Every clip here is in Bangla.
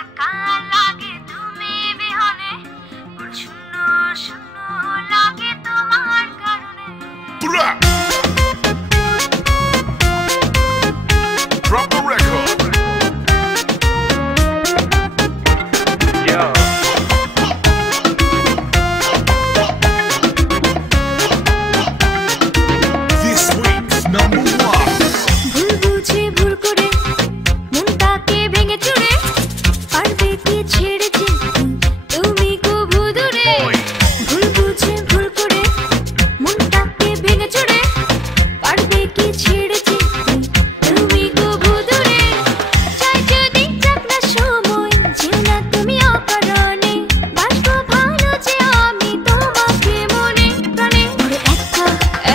একা লাগে তুমি বিহনে, বড় শূন্য শূন্য লাগে তোমার কারণে। Drop the record. Yeah. This week's number one. ভুল বুঝে ভুল করে মনটাকে ভেঙে চুরে, পারবে কি ছেড়ে যেতে তুমি কবু দূরে। ভুল বুঝে ভুল করে মনটাকে ভেঙে চুরে, পারবে কি ছেড়ে যেতে তুমি কবু দূরে। চাই যদি যাক না সময়, যেও না তুমি অকারণে, বাসবো ভালো যে আমি তোমাকে মনে প্রাণে। একা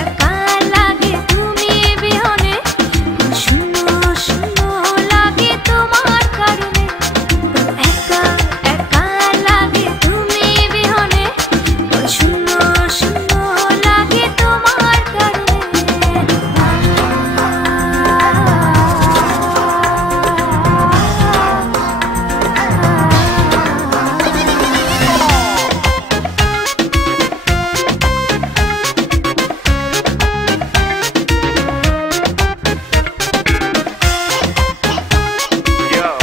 একা লাগে তুমি বিহনে, শূন্য শূন্য লাগে তোমার কারণে। একা একা লাগে তুমি বিহনে, শূন্য শূন্য লাগে তোমার কারণে। Yeah.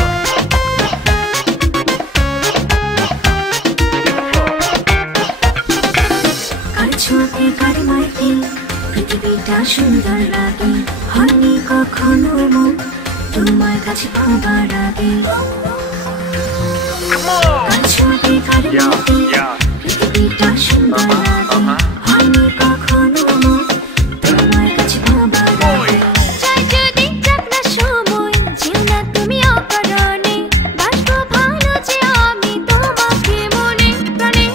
কার ছোঁয়াতে কার মাইতে পৃথিবীটা সুন্দর লাগে, হয়নি কখনো মন তোমার কাছে পাবার আগে। Come on. Car ছোঁয়াতে car Yeah, মাইতে yeah. পৃথিবীটা সুন্দর লাগে, হয়নি কখনো মন তোমার কাছে পাবার আগে। চাই যদি যাক না সময়, যেও না তুমি অকারণে, বাসবো ভালো যে আমি তোমাকে মনে প্রাণে।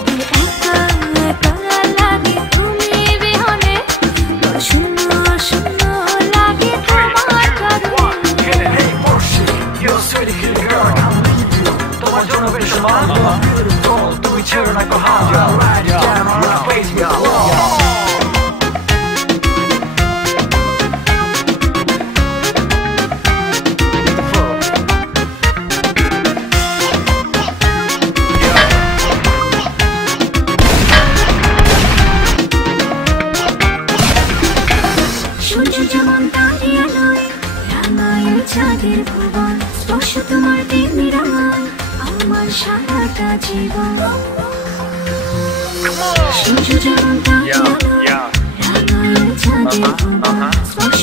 একা একা লাগে তুমি বিহনে, বড় শূন্য শূন্য লাগে তোমার কারণে। Hey, bullshit, you're a sweetie kitty girl. তোমার জন্য বেশ মানব, তুমি ছেড়ে না কো হাত, ride it down on my face, me alone. সূর্য যেমন তারে আলোয় রাঙায় চাঁদের ভুবন, স্পর্শ তোমার তেমনি রাঙায় আমার সারাটা জীবন। সূর্য যেমন তারে Yeah, আলোয় yeah. রাঙায় চাঁদের ভুবন, স্পর্শ